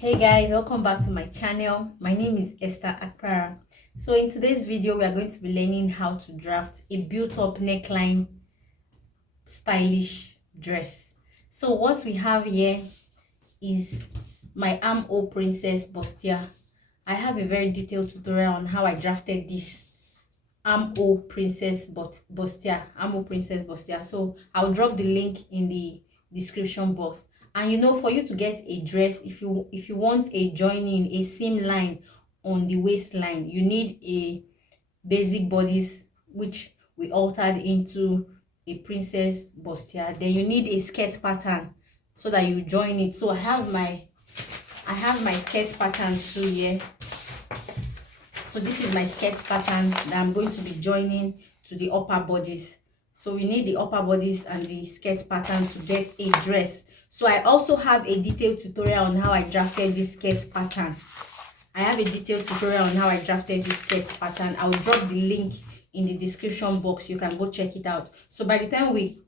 Hey guys, welcome back to my channel. My name is Esther Akpara. So in today's video we are going to be learning how to draft a built-up neckline stylish dress. So what we have here is my Armhole princess bustier. I have a very detailed tutorial on how I drafted this Armhole princess bustier. So I'll drop the link in the description box. And you know, for you to get a dress, if you want a joining, a seam line on the waistline, you need a basic bodice which we altered into a princess bustier. Then you need a skirt pattern so that you join it. So I have my skirt pattern too here. So this is my skirt pattern that I'm going to be joining to the upper bodice. So we need the upper bodice and the skirt pattern to get a dress. So I also have a detailed tutorial on how I drafted this skirt pattern. I'll drop the link in the description box. You can go check it out. So by the time we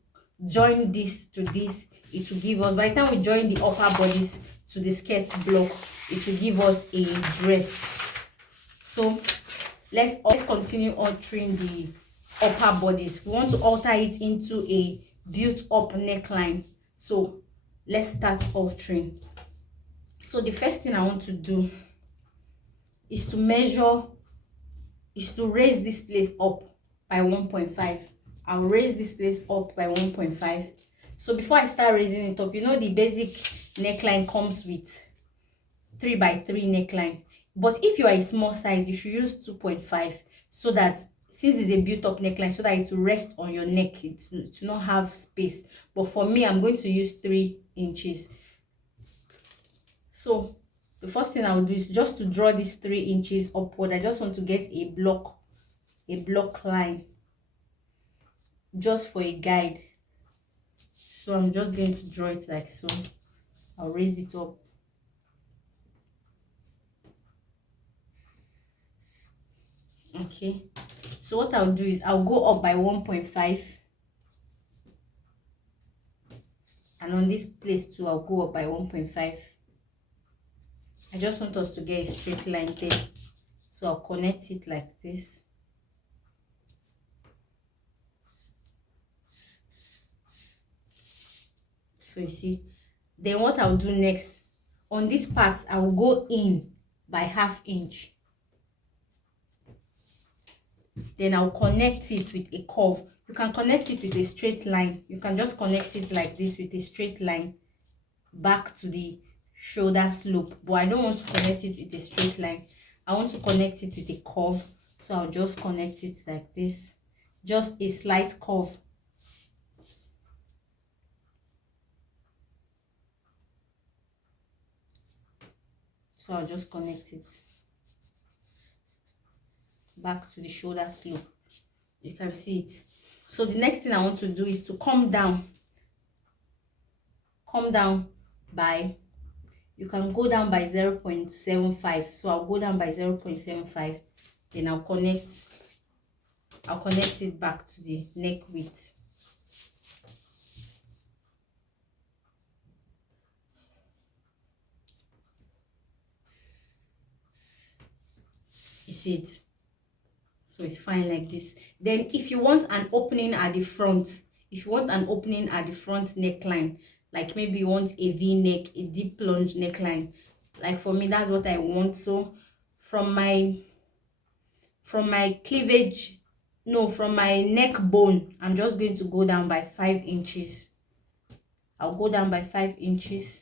join this to this, it will give us, by the time we join the upper bodice to the skirt block, it will give us a dress. So let's continue altering the upper bodice. We want to alter it into a built-up neckline. So let's start altering. So the first thing I want to do is to raise this place up by 1.5. I'll raise this place up by 1.5. So before I start raising it up, you know the basic neckline comes with 3x3 neckline. But if you are a small size, you should use 2.5, so that since it's a built-up neckline, so that it will rest on your neck, it will not have space. But for me, I'm going to use 3 inches. So the first thing I will do is just to draw these 3 inches upward. I just want to get a block line just for a guide. So I'm just going to draw it like so. I'll raise it up. Okay, so what I'll do is I'll go up by 1.5, and on this place too I'll go up by 1.5. I just want us to get a straight line there, so I'll connect it like this. So you see, then what I'll do next, on this part I will go in by 1/2 inch. Then I'll connect it with a curve. You can connect it with a straight line. You can just connect it like this with a straight line back to the shoulder slope. But I don't want to connect it with a straight line. I want to connect it with a curve. So I'll just connect it like this. Just a slight curve. So I'll just connect it back to the shoulder slope. You can see it. So the next thing I want to do is to come down by, you can go down by 0.75. So I'll go down by 0.75. Then I'll connect it back to the neck width. You see it? So it's fine like this. Then if you want an opening at the front, neckline, like maybe you want a V-neck, a deep plunge neckline, like for me that's what I want. So from my cleavage, no, from my neck bone, I'm just going to go down by 5 inches. I'll go down by 5 inches.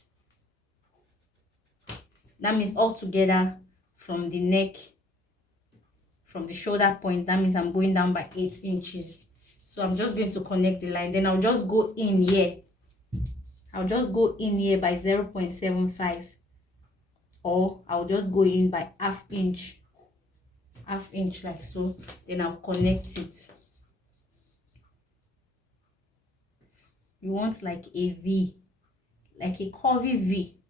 That means altogether from the neck, from the shoulder point, that means I'm going down by 8 inches. So I'm just going to connect the line. Then I'll just go in here. I'll just go in here by 0.75, or I'll just go in by 1/2 inch like so. Then I'll connect it. You want like a V, like a curvy V.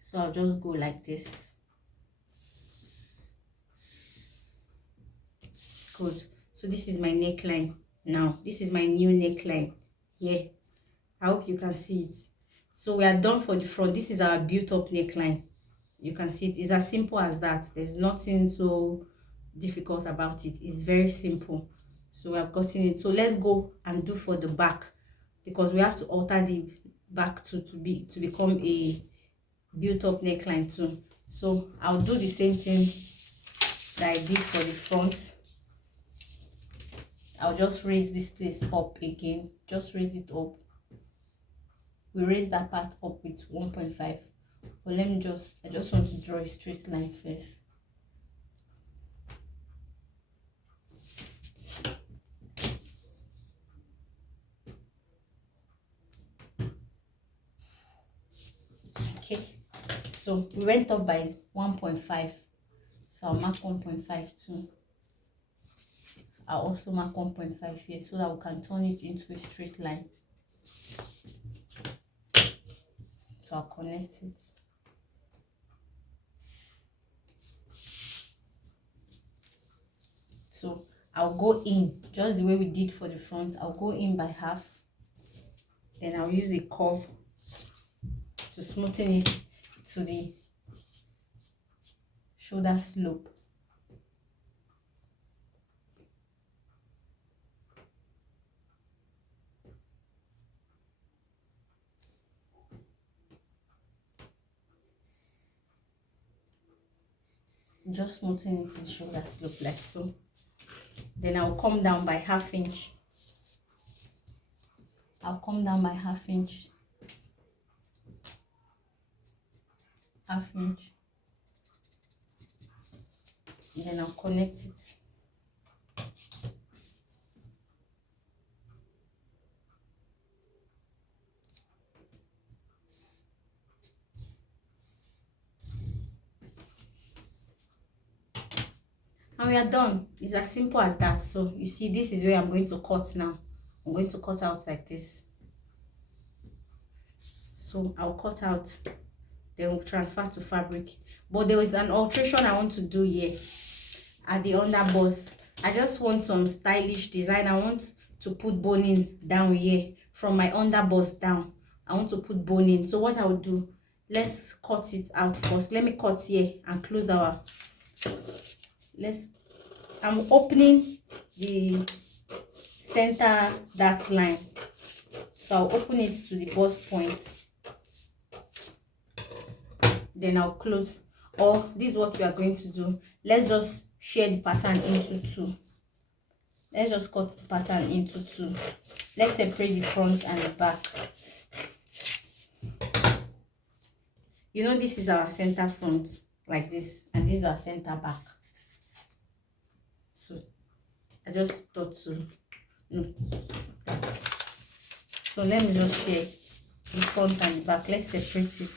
So I'll just go like this. Good. So this is my neckline now. This is my new neckline here. I hope you can see it. So we are done for the front. This is our built-up neckline. You can see it is as simple as that. There's nothing so difficult about it. It's very simple. So we have gotten it. So let's go and do for the back, because we have to alter the back to become a built up neckline too. So I'll do the same thing that I did for the front. I'll just raise this place up again. Just raise it up. We raise that part up with 1.5. But I just want to draw a straight line first. Okay, so we went up by 1.5. So I'll mark 1.5 too. I'll also mark 1.5 here so that we can turn it into a straight line. So I'll connect it. So I'll go in just the way we did for the front. I'll go in by half. Then I'll use a curve to smoothen it to the shoulder slope. Just smoothing it to the shoulder slope like so. Then I'll come down by ½ inch. I'll come down by ½ inch. ½ inch. Then I'll connect it. And we are done. It's as simple as that. So you see, this is where I'm going to cut now. I'm going to cut out like this. So I'll cut out, then we'll transfer to fabric. But there is an alteration I want to do here at the underbust. I just want some stylish design. I want to put boning down here from my underbust down. I want to put boning. So what I will do, let's cut it out first. Let me cut here and close our. I'm opening the center that line. So I'll open it to the bust point. Then I'll close. Or this is what we are going to do. Let's just share the pattern into two. Let's just cut the pattern into two. Let's separate the front and the back. You know, this is our center front like this, and this is our center back. So I just thought to so let me just share it, the front and the back. Let's separate it.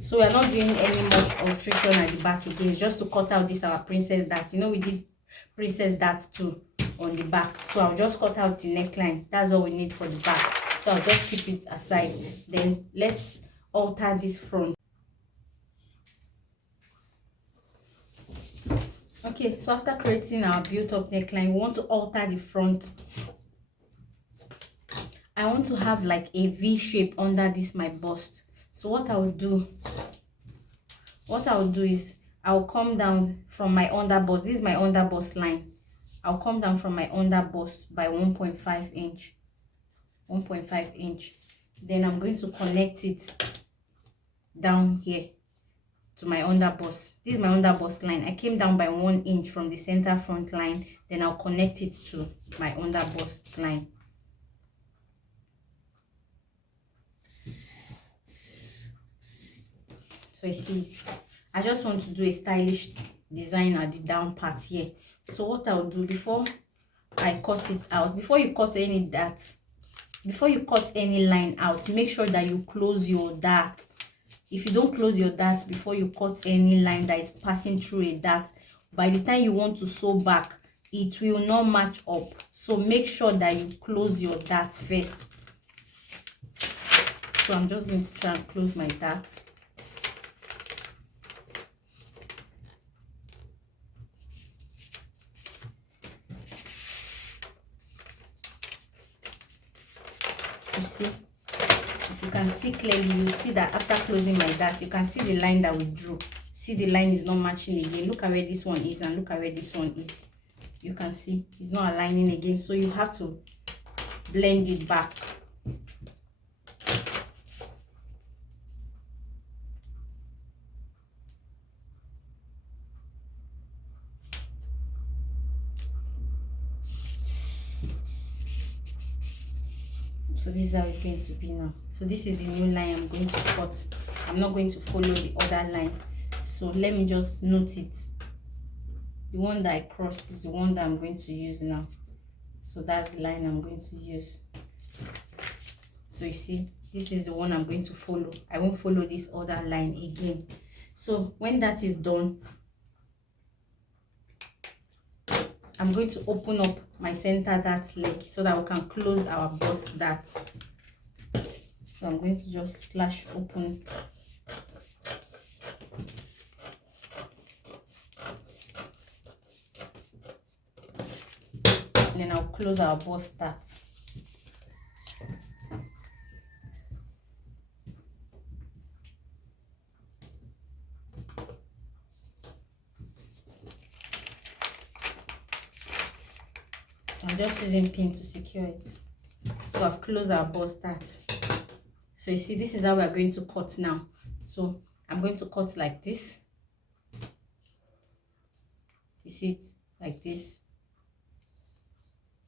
So we're not doing any much alteration at the back again, just to cut out this our princess dart. You know, we did princess dart too on the back. So I'll just cut out the neckline. That's all we need for the back. So I'll just keep it aside. Then let's alter this front. Okay, so after creating our built-up neckline, we want to alter the front. I want to have like a V shape under this my bust. So what I will do is I'll come down from my underbust. This is my underbust line. I'll come down from my underbust by 1.5 inch. 1.5 inch. Then I'm going to connect it down here to my underbust. This is my underbust line. I came down by 1 inch from the center front line. Then I'll connect it to my underbust line. So you see, I just want to do a stylish design at the down part here. So what I'll do before I cut it out, before you cut any line out, make sure that you close your dart. If you don't close your dart before you cut any line that is passing through a dart, by the time you want to sew back, it will not match up. So make sure that you close your dart first. So I'm just going to try and close my dart. You see, if you can see clearly, you see that after closing like that, you can see the line that we drew. See, the line is not matching again. Look at where this one is and look at where this one is. You can see it's not aligning again, so you have to blend it back. So this is how it's going to be now. So this is the new line I'm going to cut. I'm not going to follow the other line, so let me just note it. The one that I crossed is the one that I'm going to use now. So that's the line I'm going to use. So you see, this is the one I'm going to follow. I won't follow this other line again. So when that is done, I'm going to open up my center dart leg so that we can close our bust dart. So I'm going to just slash open. And then I'll close our bust dart. I'm just using pin to secure it. So I've closed our bust dart. So you see, this is how we're going to cut now. So I'm going to cut like this. You see it like this.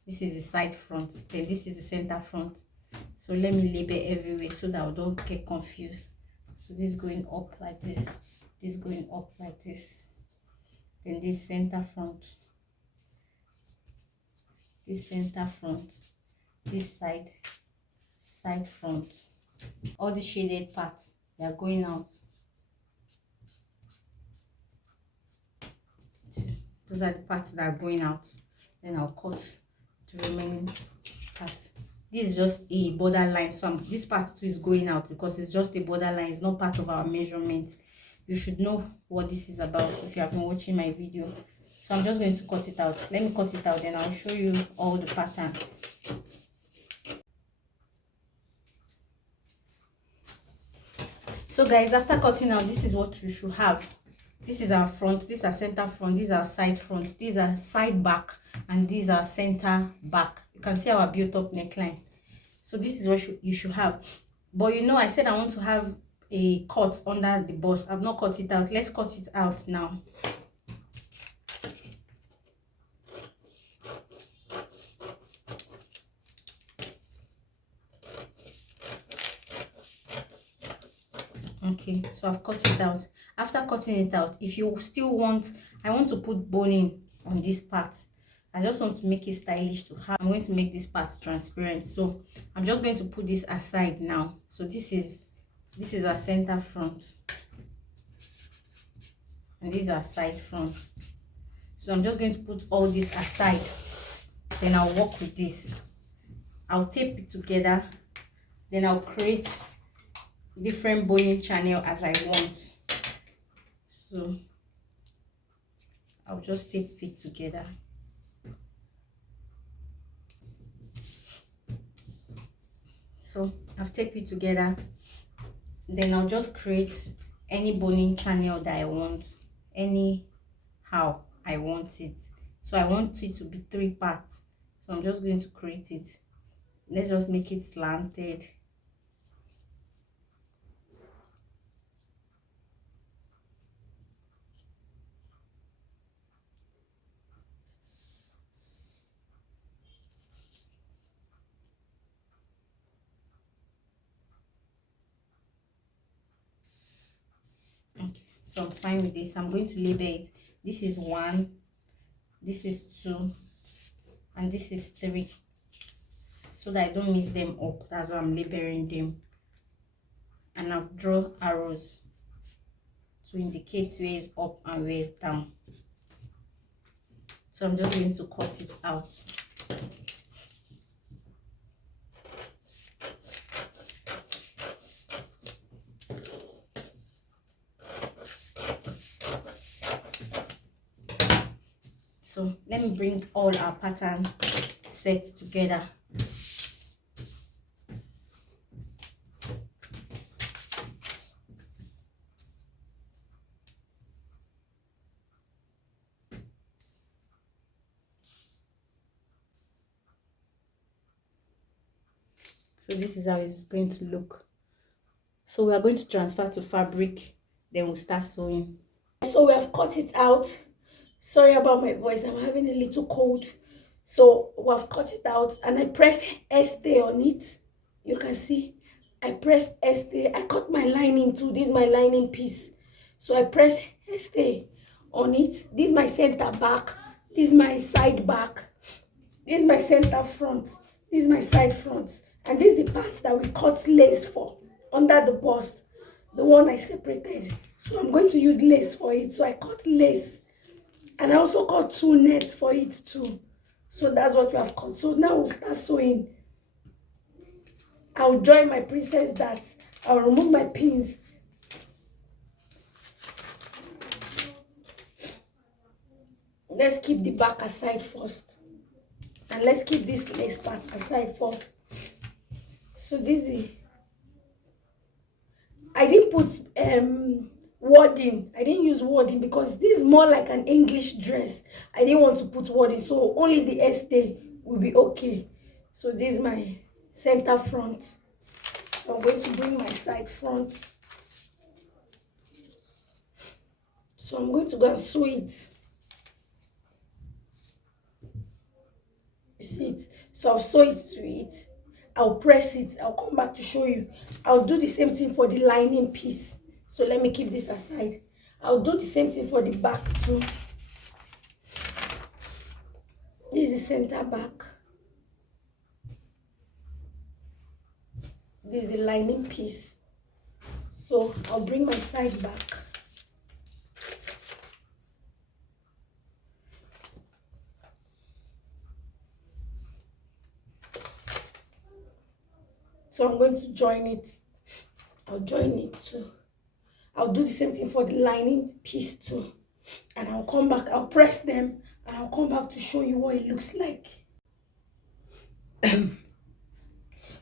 This is the side front, then this is the center front. So let me label everywhere so that I don't get confused. So this going up like this going up like this, then this center front, this center front, this side front. All the shaded parts, they are going out. Those are the parts that are going out. Then I'll cut the remaining parts. This is just a border line, so this part too is going out because it's just a border line. It's not part of our measurement. You should know what this is about if you have been watching my video. So I'm just going to cut it out. Let me cut it out, then I'll show you all the pattern. So guys, after cutting out, this is what you should have. This is our front, these are center front, these are side front, these are side back, and these are center back. You can see our built-up neckline. So this is what you should have. But you know, I said I want to have a cut under the bust. I've not cut it out. Let's cut it out now. Okay, so I've cut it out. After cutting it out, if you still want, I want to put boning on this part. I just want to make it stylish to have. I'm going to make this part transparent, so I'm just going to put this aside now. So this is our center front, and these are side front. So I'm just going to put all this aside, then I'll work with this. I'll tape it together, then I'll create different boning channel as I want. So I'll just tape it together. So I've taped it together, then I'll just create any boning channel that I want, anyhow I want it. So I want it to be 3 parts, so I'm just going to create it. Let's just make it slanted. Okay, so I'm fine with this. I'm going to label it. This is 1, this is 2, and this is 3, so that I don't mix them up. That's why I'm labeling them. And I've drawn arrows to indicate where it's up and where it's down. So I'm just going to cut it out. So let me bring all our pattern set together. So this is how it's going to look. So we are going to transfer to fabric, then we'll start sewing. So we have cut it out. Sorry about my voice, I'm having a little cold. So we have cut it out and I pressed stay on it. You can see I pressed stay. I cut my lining too. This is my lining piece. So I pressed stay on it. This is my center back. This is my side back. This is my center front. This is my side front. And this is the part that we cut lace for under the bust, the one I separated. So I'm going to use lace for it. So I cut lace. And I also cut 2 nets for it too. So that's what we have cut. So now we'll start sewing. I'll join my princess darts. I'll remove my pins. Let's keep the back aside first. And let's keep this lace part aside first. So this is... I didn't put wording. I didn't use wording because this is more like an English dress. I didn't want to put wording, so only the stay will be okay. So this is my center front. So I'm going to bring my side front. So I'm going to go and sew it. You see it? So I'll sew it to it. I'll press it. I'll come back to show you. I'll do the same thing for the lining piece. So let me keep this aside. I'll do the same thing for the back too. This is the center back. This is the lining piece. So I'll bring my side back. So I'm going to join it. I'll join it too. I'll do the same thing for the lining piece too. And I'll come back, I'll press them, and I'll come back to show you what it looks like.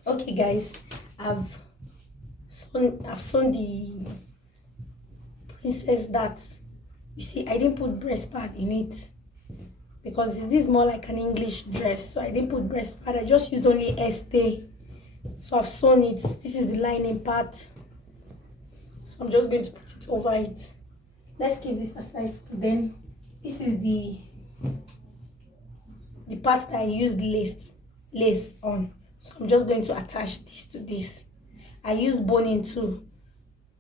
Okay guys, I've sewn the princess darts. You see, I didn't put breast pad in it because this is more like an English dress. So I didn't put breast pad, I just used only stay. So I've sewn it. This is the lining part. So I'm just going to put it over it. Let's keep this aside. Then this is the part that I used lace on. So I'm just going to attach this to this. I use boning too.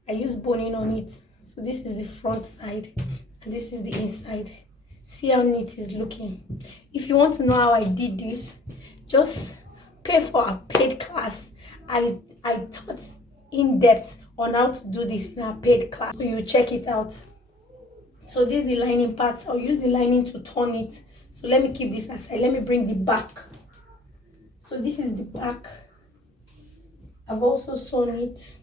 I use boning on it. So this is the front side and this is the inside. See how neat it's looking. If you want to know how I did this, just pay for a paid class. I taught in depth on how to do this in a paid class, so you check it out. So this is the lining part. I'll use the lining to turn it. So let me keep this aside. Let me bring the back. So this is the back. I've also sewn it,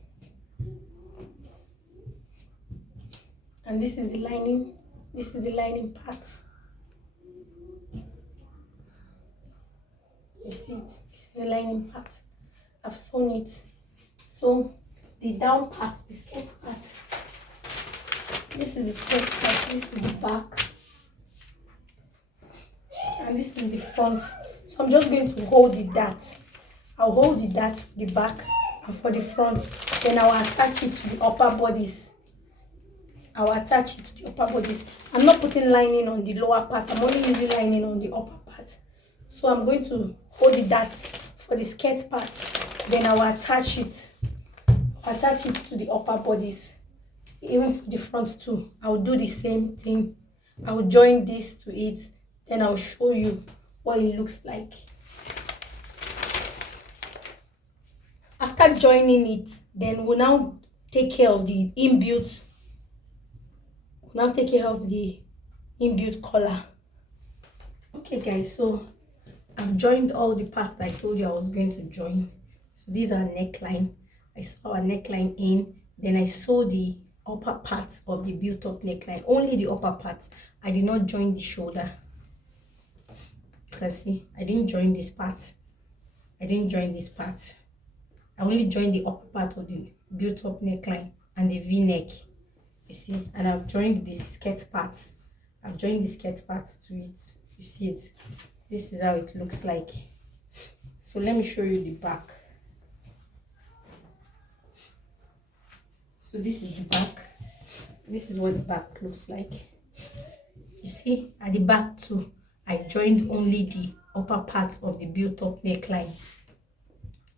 and this is the lining. This is the lining part. You see it? This is the lining part. I've sewn it. So the down part, the skirt part. This is the skirt part. This is the back. And this is the front. So I'm just going to hold the dart. I'll hold the dart for the back and for the front. Then I'll attach it to the upper bodice. I'll attach it to the upper bodice. I'm not putting lining on the lower part. I'm only using lining on the upper part. So I'm going to hold the dart for the skirt part. Then I will attach it. Attach it to the upper bodice. Even for the front too. I will do the same thing. I will join this to it. Then I'll show you what it looks like. After joining it, then we'll now take care of the inbuilt. We'll now take care of the inbuilt collar. Okay guys, so I've joined all the parts I told you I was going to join. So these are neckline. I saw a neckline in, then I saw the upper parts of the built up neckline, only the upper part. I did not join the shoulder. You can see I didn't join this part. I didn't join this part. I only joined the upper part of the built up neckline and the v-neck. You see, and I've joined the skirt part. I've joined the skirt part to it. You see it. This is how it looks like. So let me show you the back. So this is the back. This is what the back looks like. You see, at the back too, I joined only the upper part of the built-up neckline.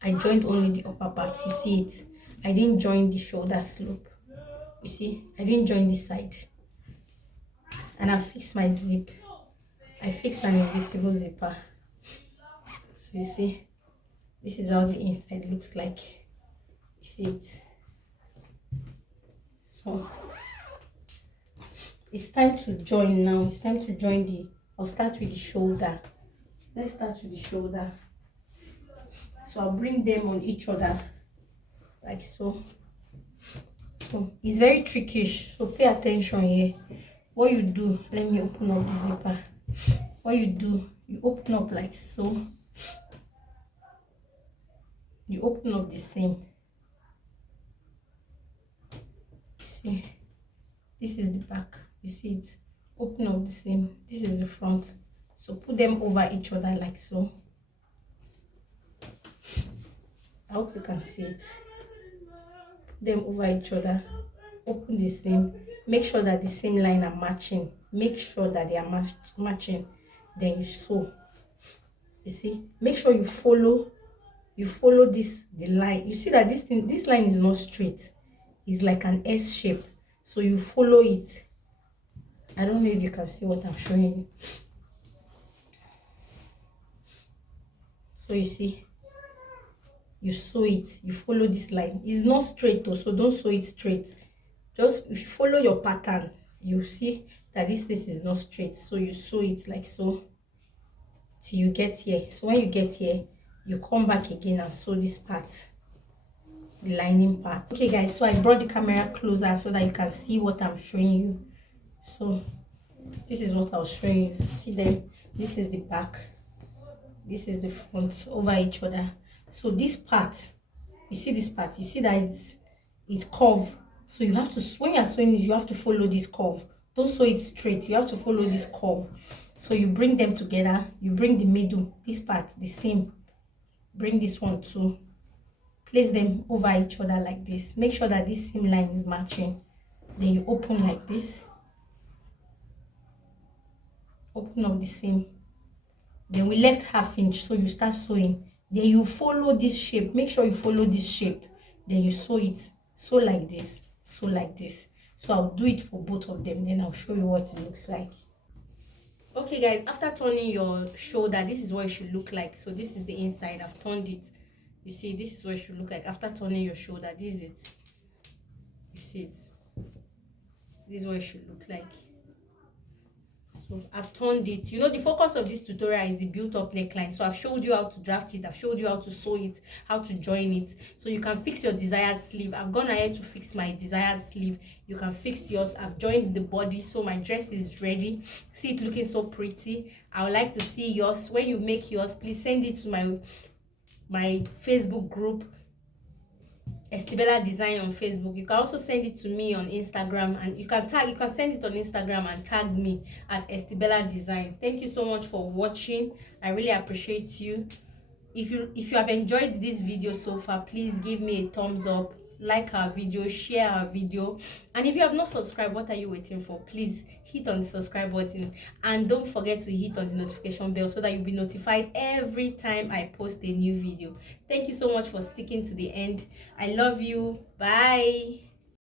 I joined only the upper part. You see it. I didn't join the shoulder slope. You see, I didn't join this side. And I fixed my zip. I fixed an invisible zipper. So you see, this is how the inside looks like. You see it. So it's time to join now. It's time to join the, I'll start with the shoulder. Let's start with the shoulder. So I'll bring them on each other like so. So it's very trickish, so pay attention here. What you do, let me open up the zipper. What you do, you open up like so. You open up the same. You see, this is the back. You see it. Open up the same. This is the front. So put them over each other like so. I hope you can see it. Put them over each other. Open the same. Make sure that the same line are matching. Make sure that they are matching. Then you sew. You see. Make sure you follow this the line. You see that this line is not straight. It's like an S shape. So you follow it. I don't know if you can see what I'm showing you. So you see, you sew it, you follow this line. It's not straight though, so don't sew it straight. Just if you follow your pattern, you see that this place is not straight. So you sew it like so till you get here. So when you get here, you come back again and sew this part, the lining part. Okay guys, so I brought the camera closer so that you can see what I'm showing you. So this is what I was showing you. See them? This is the back. This is the front over each other. So this part, you see this part, you see that it's curved. So you have to, when you're sewing this, you have to follow this curve. Don't sew it straight. You have to follow this curve. So you bring them together. You bring the middle, this part, the same. Bring this one too. Place them over each other like this. Make sure that this same line is matching. Then you open like this. Open up the same. Then we left ½ inch, so you start sewing. Then you follow this shape. Make sure you follow this shape. Then you sew it. Sew like this. Sew like this. So I'll do it for both of them. Then I'll show you what it looks like. Okay guys, after turning your shoulder, this is what it should look like. So this is the inside. I've turned it. You see, this is what it should look like after turning your shoulder. This is it. You see it. This is what it should look like. So I've turned it. You know, the focus of this tutorial is the built-up neckline. So I've showed you how to draft it. I've showed you how to sew it, how to join it. So you can fix your desired sleeve. I've gone ahead to fix my desired sleeve. You can fix yours. I've joined the body, so my dress is ready. See it looking so pretty. I would like to see yours. When you make yours, please send it to my Facebook group, Estybella Design on Facebook. You can also send it to me on Instagram, and you can send it on Instagram and tag me at Estybella Design. Thank you so much for watching. I really appreciate you. If you have enjoyed this video so far, please give me a thumbs up, like our video, share our video, and if you have not subscribed, what are you waiting for? Please hit on the subscribe button, and don't forget to hit on the notification bell so that you'll be notified every time I post a new video. Thank you so much for sticking to the end. I love you. Bye.